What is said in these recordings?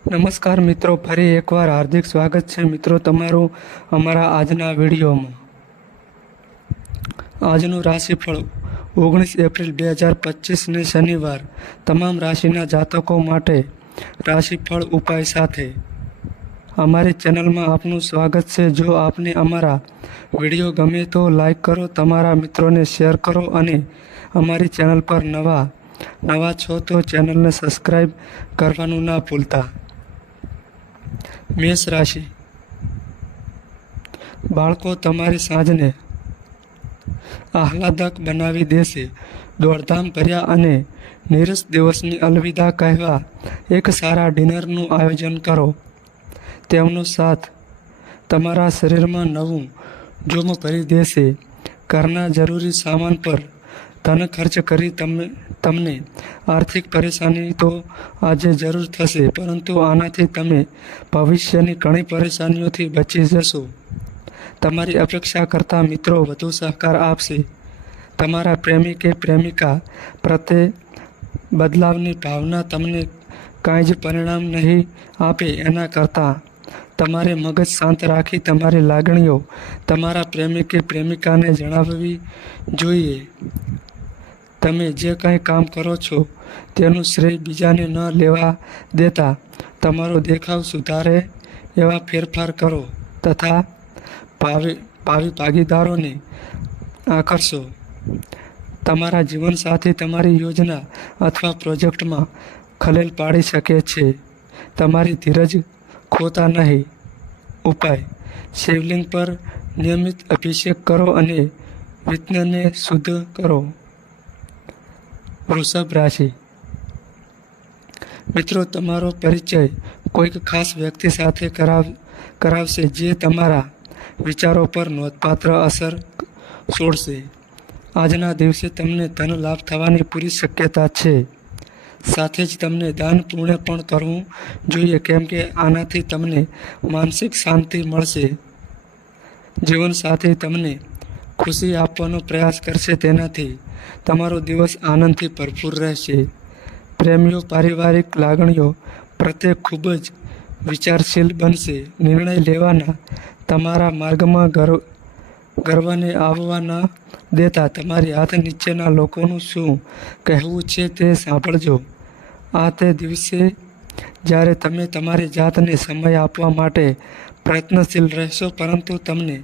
નમસ્કાર મિત્રો, ફરી એકવાર હાર્દિક સ્વાગત છે મિત્રો તમારું અમારા આજના વિડીયોમાં. આજનું રાશિફળ ઓગણીસ એપ્રિલ બે હજાર પચીસને શનિવાર. તમામ રાશિના જાતકો માટે રાશિફળ ઉપાય સાથે. અમારી ચેનલમાં આપનું સ્વાગત છે. જો આપને અમારા વીડિયો ગમે તો લાઈક કરો, તમારા મિત્રોને શેર કરો અને અમારી ચેનલ પર નવા નવા છો તો ચેનલને સબસ્ક્રાઈબ કરવાનું ના ભૂલતા. મેષ રાશિ. બાળકો, તમારી સાંજને આહલાદક બનાવી દેશે. દોડધામ કર્યા અને નીરસ દિવસની અલવિદા કહેવા એક સારા ડિનરનું આયોજન કરો. તેમનો સાથ તમારા શરીરમાં નવું જોમ કરી દેશે. ઘરના જરૂરી સામાન પર ધન ખર્ચ કરી તમે તમને. આર્થિક પરેશાની તો આજે જરૂર થશે, પરંતુ આનાથી તમે ભવિષ્યની ઘણી પરેશાનીઓથી બચી જશો. તમારી અપેક્ષા કરતા મિત્રો વધુ સહકાર આપશે. તમારા પ્રેમી કે પ્રેમિકા પ્રત્યે બદલાવની ભાવના તમને કાંઈ જ પરિણામ નહીં આપે એના કરતાં. તમારે મગજ શાંત રાખી તમારી લાગણીઓ તમારા પ્રેમી કે પ્રેમિકાને જણાવવી જોઈએ. તમે જે કંઈ કામ કરો છો, તેનું શ્રેય બીજાને ન લેવા દેતા તમારો દેખાવ સુધારે એવા ફેરફાર કરો તથા ભાવિ ભાવિ ભાગીદારોને આકર્ષો. તમારા જીવનસાથી તમારી યોજના અથવા પ્રોજેક્ટમાં ખલેલ પાડી શકે છે. તમારી ધીરજ ખોતા નહીં. ઉપાય, શિવલિંગ પર નિયમિત અભિષેક કરો અને વિત્નને શુદ્ધ કરો. વૃષભ રાશિ. મિત્રો, તમારો પરિચય કોઈક ખાસ વ્યક્તિ સાથે કરાવ, કરાવશે જે તમારા વિચારો પર નોંધપાત્ર અસર છોડશે. આજના દિવસે તમને ધન લાભ થવાની પૂરી શક્યતા છે. સાથે જ તમને દાન પૂર્ણ પણ કરવું જોઈએ, કેમ કે આનાથી તમને માનસિક શાંતિ મળશે. જીવનસાથી તમને ખુશી આપવાનો પ્રયાસ કરશે તેનાથી. તમારો દિવસ આનંદથી ભરપૂર રહેશે. પ્રેમીઓ, પારિવારિક લાગણીઓ પ્રત્યે ખૂબ જ વિચારશીલ બનશે. નિર્ણય લેવાના તમારા માર્ગમાં ગર્વ, ગર્વને આવવાના દેતા તમારી હાથ નીચેના લોકોનું શું કહેવું છે તે સાંભળજો. આ તે દિવસે જ્યારે તમે તમારી જાતને સમય આપવા માટે પ્રયત્નશીલ રહેશો, પરંતુ તમને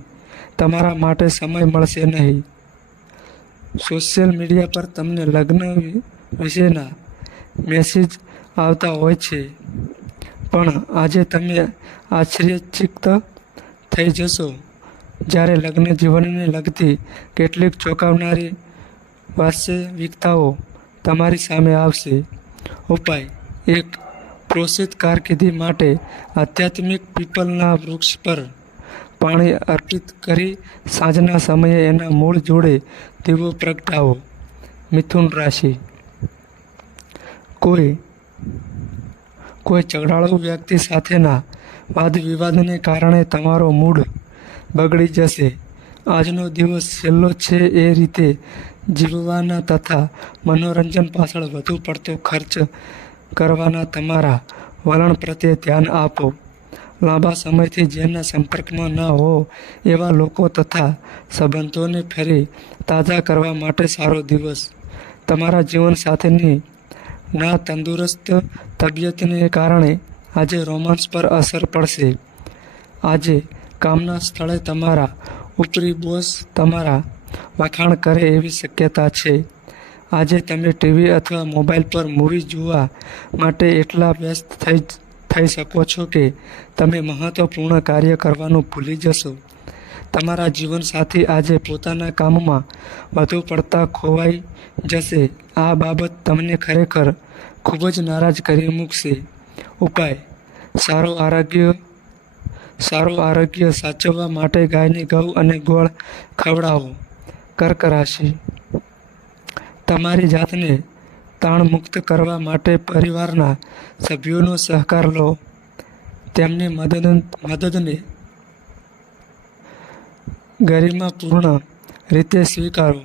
તમારા માટે સમય મળશે નહીં. સોશિયલ મીડિયા પર તમને લગ્ન વિશેના મેસેજ આવતા હોય છે. પણ આજે તમે આશ્ચર્યચિત થઈ જશો. જ્યારે લગ્ન જીવનને લગતી કેટલીક ચોંકાવનારી વાસ્તવિકતાઓ તમારી સામે આવશે. ઉપાય એક પ્રોત્સિત કારકિર્દી માટે આધ્યાત્મિક પીપલના વૃક્ષ પર પાણી અર્પિત કરી સાંજના સમયે એના મૂળ જોડે દીવો પ્રગટાવો. મિથુન રાશિ. કોઈ કોઈ ઝઘડાળુ વ્યક્તિ સાથેના વાદ વિવાદને કારણે તમારો મૂડ બગડી જશે. આજનો દિવસ છેલ્લો છે એ રીતે જીવવાના તથા મનોરંજન પાછળ વધુ પડતો ખર્ચ કરવાના તમારા વલણ પ્રત્યે ધ્યાન આપો. લાંબા સમયથી જેમના સંપર્કમાં ન હો, એવા લોકો તથા સંબંધોને ફરી તાજા કરવા માટે સારો દિવસ. તમારા જીવનસાથીની ના તંદુરસ્ત તબિયતને કારણે આજે રોમાન્સ પર અસર પડશે. આજે કામના સ્થળે તમારા ઉપરી બોસ તમારા વખાણ કરે એવી શક્યતા છે. આજે તમે ટીવી અથવા મોબાઈલ પર મૂવી જોવા માટે એટલા વ્યસ્ત થઈ થઈ શકો છો કે તમે મહત્ત્વપૂર્ણ કાર્ય કરવાનું ભૂલી જશો. તમારા જીવનસાથી આજે પોતાના કામમાં વધુ પડતા ખોવાઈ જશે. આ બાબત તમને ખરેખર ખૂબ જ નારાજ કરી મૂકશે. ઉપાય, સારું આરોગ્ય સારું આરોગ્ય સાચવવા માટે ગાયની ઘઉં અને ગોળ ખવડાવો. કર્ક રાશિ, તમારી જાતને તાણમુક્ત કરવા માટે પરિવારના સભ્યોનો સહકાર લો. તેમની મદદ, મદદને ગરિમાપૂર્ણ રીતે સ્વીકારો.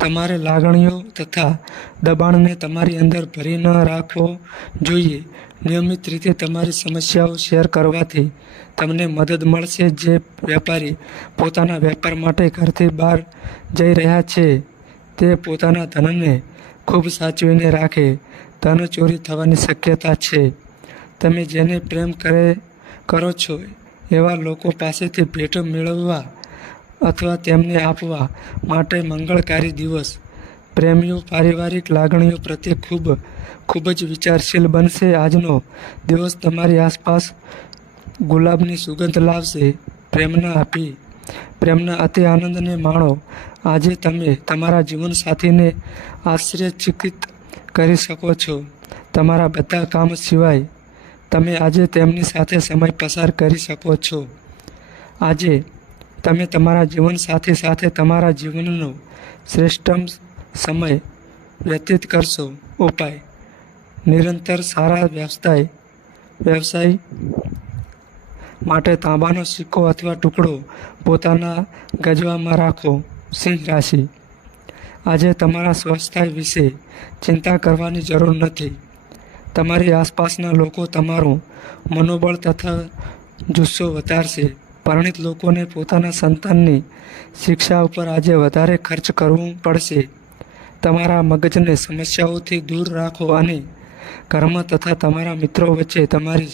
તમારે લાગણીઓ તથા દબાણને તમારી અંદર ભરી ન રાખવો જોઈએ. નિયમિત રીતે તમારી સમસ્યાઓ શેર કરવાથી તમને મદદ મળશે જે વેપારી પોતાના વેપાર માટે ઘરથી બહાર જઈ રહ્યા છે. તે પોતાના ધનને ખૂબ સાચવીને રાખે. ધન ચોરી થવાની શક્યતા છે. તમે જેને પ્રેમ કરે, કરો છો, એવા લોકો પાસેથી ભેટો મેળવવા અથવા તેમને આપવા માટે મંગળકારી દિવસ, પ્રેમીઓ, પારિવારિક લાગણીઓ પ્રત્યે ખૂબ ખૂબ જ વિચારશીલ બનશે. આજનો દિવસ તમારી આસપાસ ગુલાબની સુગંધ લાવશે. પ્રેમના આપી પ્રેમના અતિ આનંદને માણો, આજે તમે તમારા જીવનસાથીને આશ્ચર્યચકિત કરી શકો છો. તમારા બધા કામ સિવાય તમે આજે તેમની સાથે સમય પસાર કરી શકો છો. આજે તમે તમારા જીવનસાથી સાથે તમારા જીવનનો શ્રેષ્ઠમ સમય વ્યતીત કરશો. ઉપાય. નિરંતર સારા વ્યવસાય વ્યવસાય માટે તાંબાનો સિક્કો અથવા ટુકડો પોતાના ગજવામાં રાખો. સિંહ રાશિ. આજે તમારા સ્વસ્થતા વિશે ચિંતા કરવાની જરૂર નથી. તમારી આસપાસના લોકો તમારું મનોબળ તથા જુસ્સો વધારશે. પરણિત લોકોને પોતાના સંતાનની શિક્ષા ઉપર આજે વધારે ખર્ચ કરવું પડશે. તમારા મગજને સમસ્યાઓથી દૂર રાખો અને ઘરમાં તથા તમારા મિત્રો વચ્ચે તમારી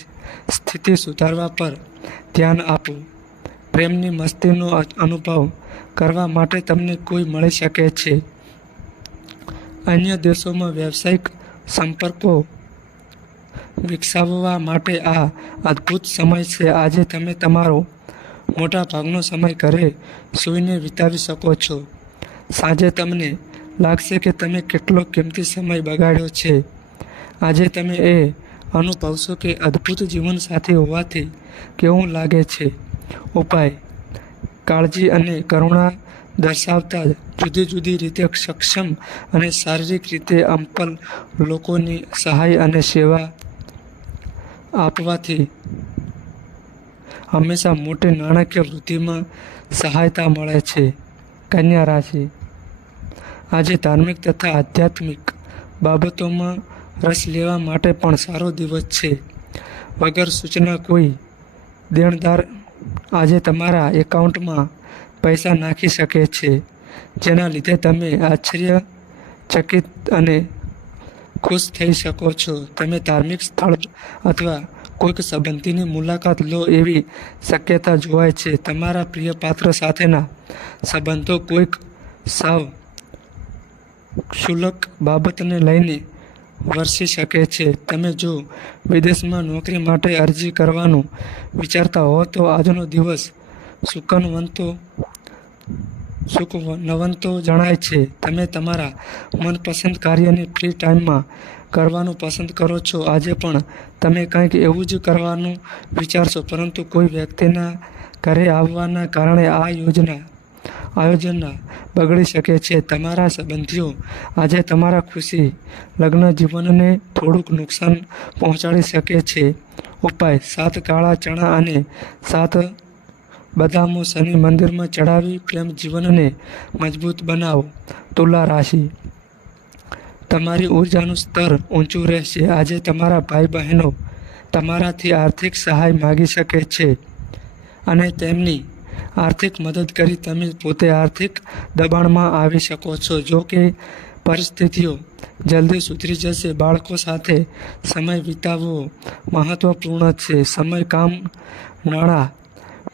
સ્થિતિ સુધારવા પર ધ્યાન આપો. પ્રેમની મસ્તીનો અનુભવ કરવા માટે તમને કોઈ મળી શકે છે. અન્ય દેશોમાં વ્યવસાયિક સંપર્કો વિકસાવવા માટે આ અદ્ભુત સમય છે. આજે તમે તમારો મોટા ભાગનો સમય ઘરે સૂઈને વિતાવી શકો છો. સાંજે તમને લાગશે કે તમે કેટલો કિંમતી સમય બગાડ્યો છે. આજે તમે એ અનુભવશો કે અદ્ભુત જીવનસાથી હોવાથી કેવું લાગે છે? ઉપાય. કાળજી અને કરુણા દર્શાવતા જુદી જુદી રીતે સક્ષમ અને શારીરિક રીતે અંપલ લોકોની સહાય અને સેવા આપવાથી હંમેશા મોટી નાણાકીય વૃદ્ધિમાં સહાયતા મળે છે. કન્યા રાશિ. આજે ધાર્મિક તથા આધ્યાત્મિક બાબતોમાં રસ લેવા માટે પણ સારો દિવસ છે. વગર સૂચના કોઈ દેણદાર આજે તમારા એકાઉન્ટમાં પૈસા નાખી શકે છે, જેના લીધે તમે આશ્ચર્યચકિત અને ખુશ થઈ શકો છો. તમે ધાર્મિક સ્થળ અથવા કોઈક સંબંધીની મુલાકાત લો એવી શક્યતા જોવાય છે. તમારા પ્રિય પાત્ર સાથેના સંબંધો કોઈક સાવ ક્ષુલક બાબતને લઈને વરસી શકે છે. તમે જો વિદેશમાં નોકરી માટે અરજી કરવાનું વિચારતા હો તો આજનો દિવસ સુકનવંતો સુકનવંતો જણાય છે. તમે તમારા મનપસંદ કાર્યને ફ્રી ટાઈમમાં કરવાનું પસંદ કરો છો. આજે પણ તમે કંઈક એવું જ કરવાનું વિચારશો, પરંતુ કોઈ વ્યક્તિના ઘરે આવવાના કારણે આ યોજના આયોજનના બગડી શકે છે. તમારા સંબંધીઓ આજે તમારા ખુશી, લગ્ન જીવનને થોડુંક નુકસાન પહોંચાડી શકે છે. ઉપાય, સાત કાળા ચણા અને સાત બદામો શનિ મંદિરમાં ચડાવી પ્રેમ જીવનને મજબૂત બનાવો. તુલા રાશિ. તમારી ઉર્જાનું સ્તર ઊંચું રહેશે. આજે તમારા ભાઈ બહેનો તમારાથી આર્થિક સહાય માગી શકે છે અને તેમની આર્થિક મદદ કરી તમે પોતે આર્થિક દબાણમાં આવી શકો છો. જો કે પરિસ્થિતિઓ જલ્દી સુધરી જશે. બાળકો સાથે સમય વિતાવવો મહત્વપૂર્ણ છે. સમય કામ, નાણાં,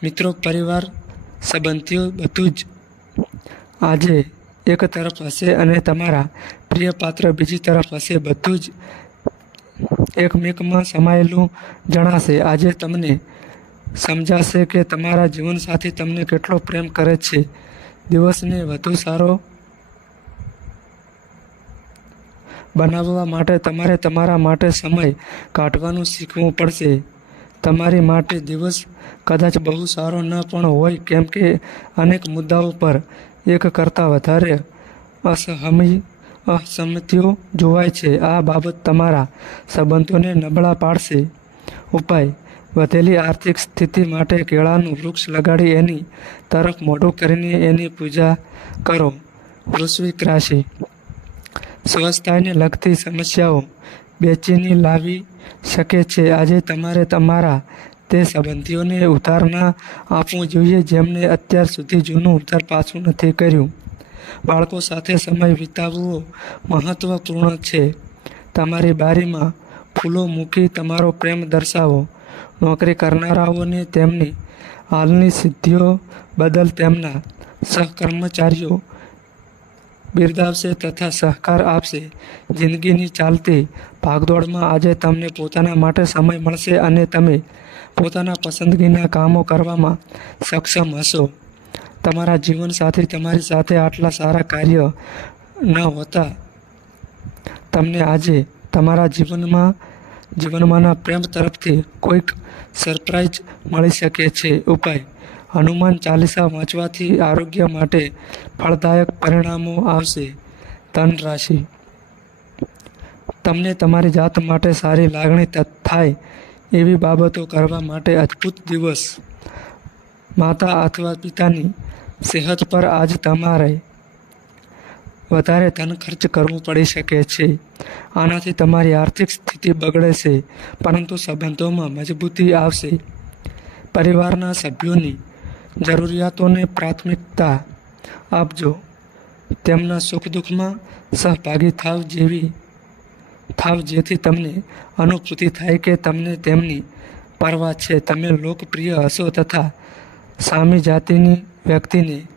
મિત્રો, પરિવાર, સંબંધીઓ બધું જ આજે એક તરફ હશે અને તમારા પ્રિય પાત્ર બીજી તરફ હશે. બધું જ એકમેકમાં સમાયેલું જણાશે. આજે તમને સમજાશે કે તમારા જીવનસાથી તમને કેટલો પ્રેમ કરે છે? દિવસને વધુ સારો બનાવવા માટે તમારે તમારા માટે સમય કાઢવાનું શીખવું પડશે. તમારી માટે દિવસ કદાચ બહુ સારો ન પણ હોય, કેમ કે અનેક મુદ્દાઓ પર એક કરતાં વધારે અસહમી અસંમતિઓ જોવાય છે. આ બાબત તમારા સંબંધોને નબળા પાડશે. ઉપાય વધેલી આર્થિક સ્થિતિ માટે કેળાનું વૃક્ષ લગાડી એની તરફ મોઢું કરીને એની પૂજા કરો. વૃશ્વિક રાશિ. સ્વસ્થતાને લગતી સમસ્યાઓ બેચેની લાવી શકે છે. આજે તમારે તમારા તે સંબંધીઓને ઉધાર ના આપવું જોઈએ જેમણે અત્યાર સુધી જૂનું ઉધાર પાછું નથી કર્યું. બાળકો સાથે સમય વિતાવવો મહત્વપૂર્ણ છે. તમારી બારીમાં ફૂલો મૂકી તમારો પ્રેમ દર્શાવો. નોકરી કરનારાઓને તેમની હાલની સિદ્ધિઓ બદલ તેમના સહકર્મચારીઓ બિરદાવશે તથા સહકાર આપશે. જિંદગીની ચાલતી ભાગદોડમાં આજે તમને પોતાના માટે સમય મળશે અને તમે પોતાના પસંદગીના કામો કરવામાં સક્ષમ હશો. તમારા જીવનસાથી તમારી સાથે આટલા સારા કાર્ય ન હોતા. તમને આજે તમારા જીવનમાં જીવનમાંના પ્રેમ તરફથી કોઈક સરપ્રાઈઝ મળી શકે છે ઉપાય. હનુમાન ચાલીસા વાંચવાથી આરોગ્ય માટે ફળદાયક પરિણામો આવશે. ધન રાશિ. તમને તમારી જાત માટે સારી લાગણી થાય એવી બાબતો કરવા માટે અદ્ભુત દિવસ. માતા અથવા પિતાની સેહત પર આજ તમારે વધારે ધન ખર્ચ કરવું પડી શકે છે. આનાથી તમારી આર્થિક સ્થિતિ બગડે છે પરંતુ સંબંધોમાં મજબૂતી આવશે. પરિવારના સભ્યોની જરૂરિયાતોને પ્રાથમિકતા આપજો. તેમના સુખ દુઃખમાં સહભાગી થાવ જેવી, થાવ જેથી તમને અનુભૂતિ થાય કે તમને તેમની પરવા છે. તમે લોકપ્રિય હશો તથા સામી જાતિની વ્યક્તિને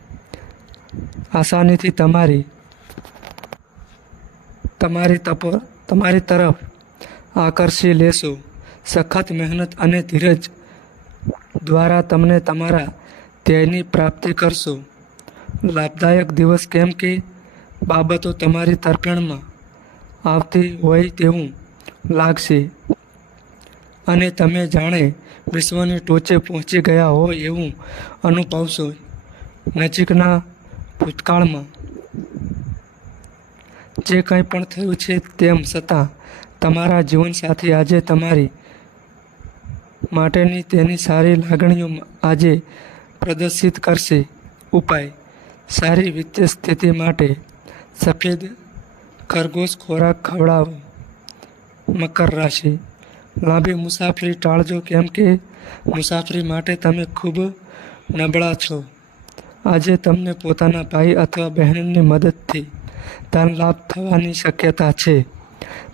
આસાનીથી તમારી તમારી તપ, તમારી તરફ આકર્ષી લેશો. સખત મહેનત અને ધીરજ દ્વારા તમને તમારા ધ્યેયની પ્રાપ્તિ કરશો. લાભદાયક દિવસ કેમ કે બાબતો તમારી તરફેણમાં આવતી હોય તેવું લાગશે. અને તમે જાણે વિશ્વની ટોચે પહોંચી ગયા હોય એવું અનુભવશો નજીકના ભૂતકાળમાં. જે કંઈ પણ થયું છે તેમ છતાં તમારા જીવનસાથી આજે તમારી માટેની તેની સારી લાગણીઓ આજે પ્રદર્શિત કરશે. ઉપાય. સારી વિત્તીય સ્થિતિ માટે સફેદ ખરગોશ ખોરાક ખવડાવો. મકર રાશિ. લાંબી મુસાફરી ટાળજો કેમ કે મુસાફરી માટે તમે ખૂબ નબળા છો. આજે તમને પોતાના ભાઈ અથવા બહેનની મદદથી ધન લાભ થવાની શક્યતા છે.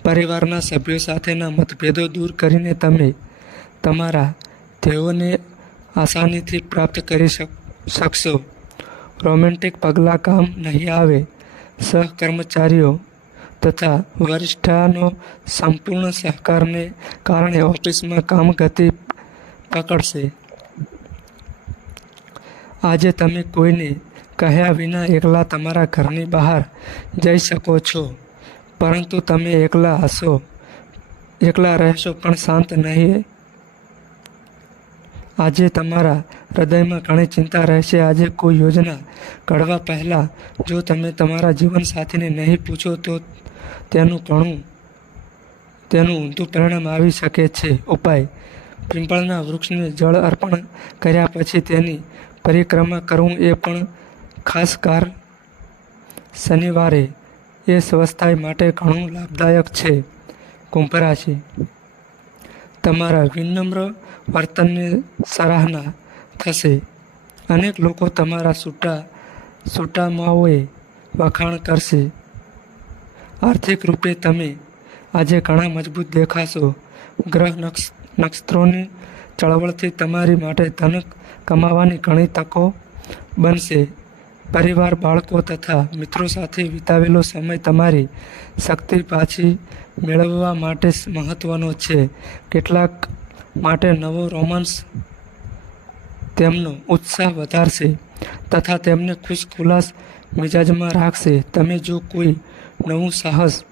પરિવારના સભ્યો સાથેના મતભેદો દૂર કરીને તમે તમારા ધ્યેયોને આસાનીથી પ્રાપ્ત કરી શકશો. રોમેન્ટિક પગલાં કામ નહીં આવે. સહકર્મચારીઓ તથા વરિષ્ઠાનો સંપૂર્ણ સહકારને કારણે ઓફિસમાં કામ ગતિ પકડશે. આજે તમે કોઈને કહ્યા વિના એકલા તમારા ઘરની બહાર જઈ શકો છો. પરંતુ તમે એકલા હશો. એકલા રહેશો પણ શાંત નહીં. આજે તમારા હૃદયમાં ઘણી ચિંતા રહેશે. આજે કોઈ યોજના ઘડવા પહેલાં જો તમે તમારા જીવનસાથીને નહીં પૂછો તો તેનું ઘણું, તેનું ઊંધું પરિણામ આવી શકે છે. ઉપાય. પિંપળના વૃક્ષને જળ અર્પણ કર્યા પછી તેની પરિક્રમા કરવું એ પણ ખાસ કાર, શનિવારે એ સ્વસ્થાય માટે ઘણું લાભદાયક છે કુંભ રાશિ તમારા વિનમ્ર વર્તનની સરાહના થશે. અનેક લોકો તમારા છૂટા છૂટામાઓએ વખાણ કરશે. આર્થિક રૂપે તમે આજે ઘણા મજબૂત દેખાશો. ગ્રહ નક્ષ, નક્ષત્રોની ચળવળથી તમારી માટે ધન કમાવાની ઘણી તકો બનશે. પરિવાર, બાળકો તથા મિત્રો સાથે વિતાવેલો સમય તમારી શક્તિ પાછી મેળવવા માટે મહત્ત્વનો છે. કેટલાક માટે નવો રોમાન્સ તેમનો ઉત્સાહ વધારશે તથા તેમને ખુશખુલાસ મિજાજમાં રાખશે. તમે જો કોઈ નવું સાહસ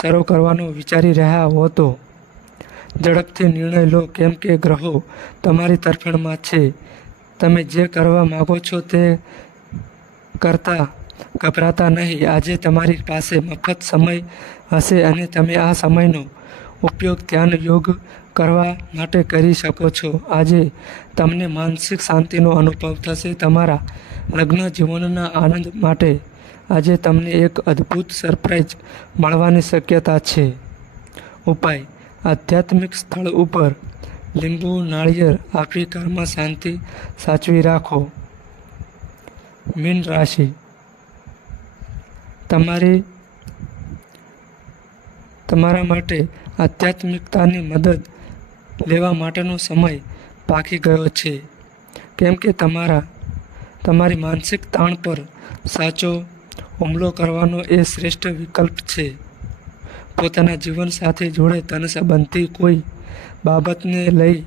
શરૂ કરવાનું વિચારી રહ્યા હો તો ઝડપથી નિર્ણય લો કેમ કે ગ્રહો તમારી તરફેણમાં છે. તમે જે કરવા માગો છો તે કરતાં ગભરાતા નહીં. આજે તમારી પાસે મફત સમય હશે અને તમે આ સમયનો ઉપયોગ ધ્યાન યોગ કરવા માટે કરી શકો છો. આજે તમને માનસિક શાંતિનો અનુભવ થશે. તમારા લગ્ન જીવનના આનંદ માટે આજે તમને એક અદ્ભુત સરપ્રાઈઝ મળવાની શક્યતા છે. ઉપાય. આધ્યાત્મિક સ્થળ ઉપર લીંબુ, નાળિયેર આપી ઘરમાં શાંતિ સાચવી રાખો. મીન રાશિ. તમારી તમારા માટે આધ્યાત્મિકતાની મદદ લેવા માટેનો સમય પાકી ગયો છે. કેમ કે તમારા, તમારી માનસિક તાણ પર સાચો હુમલો કરવાનો એ શ્રેષ્ઠ વિકલ્પ છે. પોતાના જીવન સાથે જોડે ધન સંબંધી કોઈ બાબતને લઈ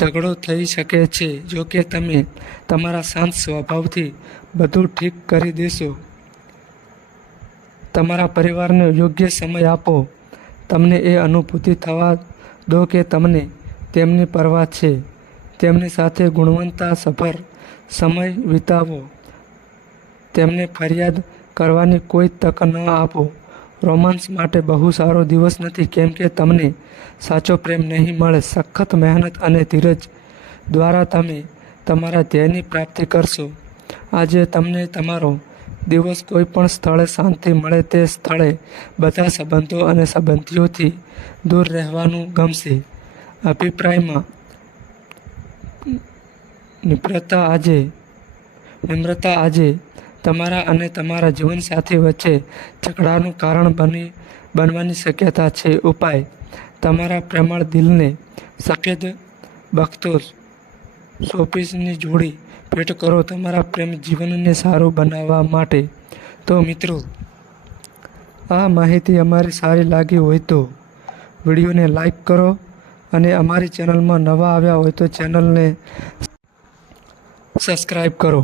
ઝઘડો થઈ શકે છે. જો કે તમે તમારા શાંત સ્વભાવથી બધું ઠીક કરી દેશો. તમારા પરિવારને યોગ્ય સમય આપો. તમને એ અનુભૂતિ થવા દો કે તમને તેમની પરવા છે. તેમની સાથે ગુણવત્તા સભર સમય વિતાવો. તેમને ફરિયાદ કરવાની કોઈ તક ન આપો. રોમાન્સ માટે બહુ સારો દિવસ નથી, કેમ કે તમને સાચો પ્રેમ નહીં મળે. સખત મહેનત અને ધીરજ દ્વારા તમે તમારા ધ્યેયની પ્રાપ્તિ કરશો. આજે તમને તમારો દિવસ કોઈ પણ સ્થળે શાંતિ મળે તે સ્થળે બધા સંબંધો અને સંબંધીઓથી દૂર રહેવાનું ગમશે. અભિપ્રાયમાં નિમ્રતા આજે નિમ્રતા આજે તમારા અને તમારા જીવનસાથી વચ્ચે ઝઘડાનું કારણ બની, બનવાની શક્યતા છે. ઉપાય. તમારા પ્રેમળ દિલને સફેદ બખતો શોપીસની જોડી ભેટ કરો. તમારા પ્રેમ જીવનને સારું બનાવવા માટે. તો મિત્રો, આ માહિતી અમારી સારી લાગી હોય તો વિડીયોને લાઈક કરો અને અમારી ચેનલમાં નવા આવ્યા હોય તો ચેનલને સબસ્ક્રાઈબ કરો.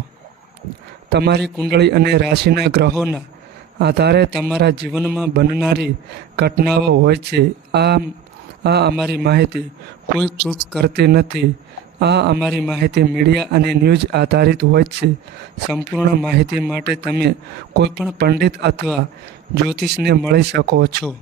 તમારી કુંડળી અને રાશિના ગ્રહોના આધારે તમારા જીવનમાં બનનારી ઘટનાઓ હોય છે. આ આ અમારી માહિતી કોઈ ચૂક કરતી નથી. આ અમારી માહિતી મીડિયા અને ન્યૂઝ આધારિત હોય છે. સંપૂર્ણ માહિતી માટે તમે કોઈપણ પંડિત અથવા જ્યોતિષને મળી શકો છો.